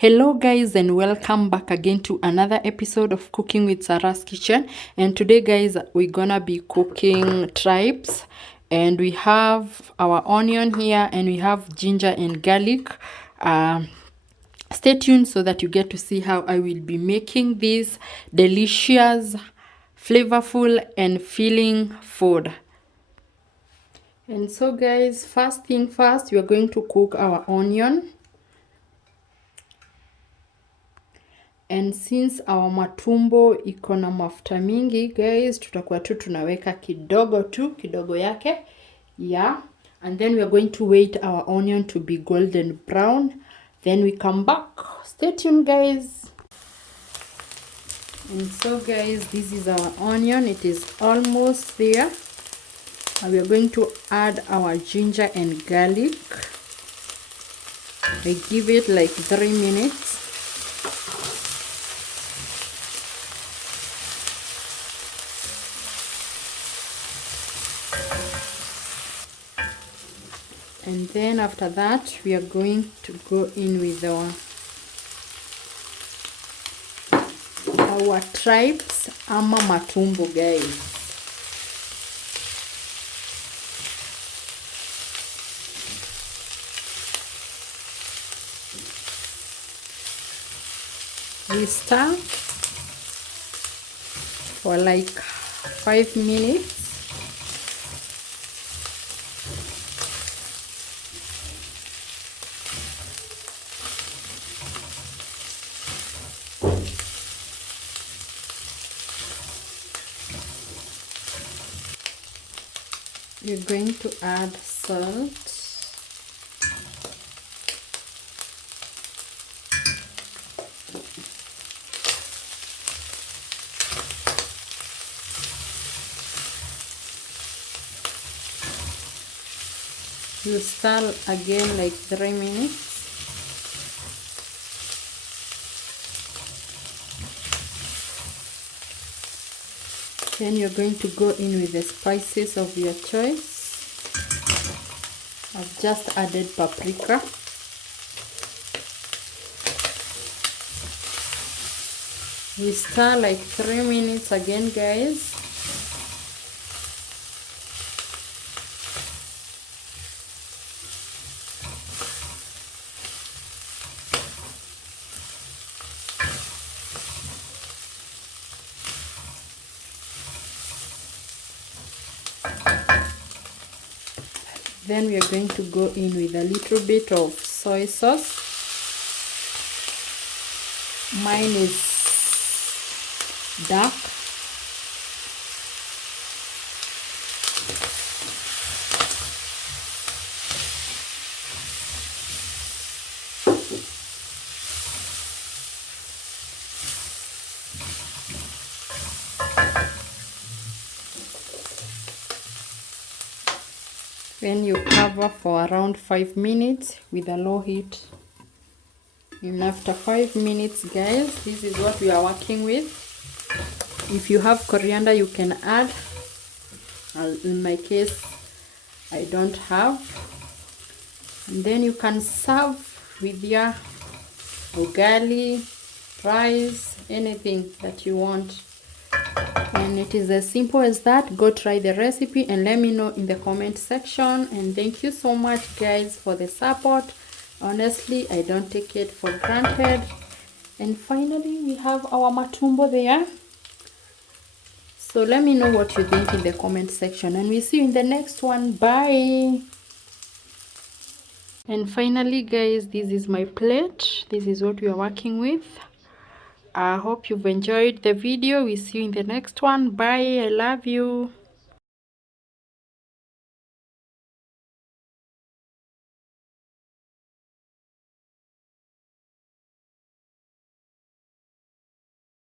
Hello guys, and welcome back again to another episode of Cooking with Sarah's Kitchen. And today guys, we're gonna be cooking tripes, and we have our onion here and we have ginger and garlic. Stay tuned so that you get to see how I will be making this delicious, flavorful and filling food. And so guys, first thing first, we are going to cook our onion. And since our matumbo iko na mafuta mingi guys, tutakuwa tu tunaweka kidogo yake. Yeah. And then we are going to wait our onion to be golden brown. Then we come back. Stay tuned guys. And so guys, this is our onion. It is almost there. And we are going to add our ginger and garlic. I give it like 3 minutes. And then after that, we are going to go in with our tripes ama matumbo guys. We stir for like 5 minutes. We're going to add salt. You stir again like 3 minutes. Then you're going to go in with the spices of your choice. I've just added paprika. We stir like 3 minutes again guys. Then we are going to go in with a little bit of soy sauce. Mine is dark. Then you cover for around 5 minutes with a low heat. And after 5 minutes guys, this is what we are working with. If you have coriander you can add. In my case I don't have. And then you can serve with your ugali, rice, anything that you want. And it is as simple as that. Go try the recipe and let me know in the comment section. And thank you so much guys for the support. Honestly, I don't take it for granted. And finally, we have our matumbo there. So let me know what you think in the comment section. And we'll see you in the next one. Bye. And finally, guys, this is my plate. This is what we are working with. I hope you've enjoyed the video. We'll see you in the next one. Bye. I love you.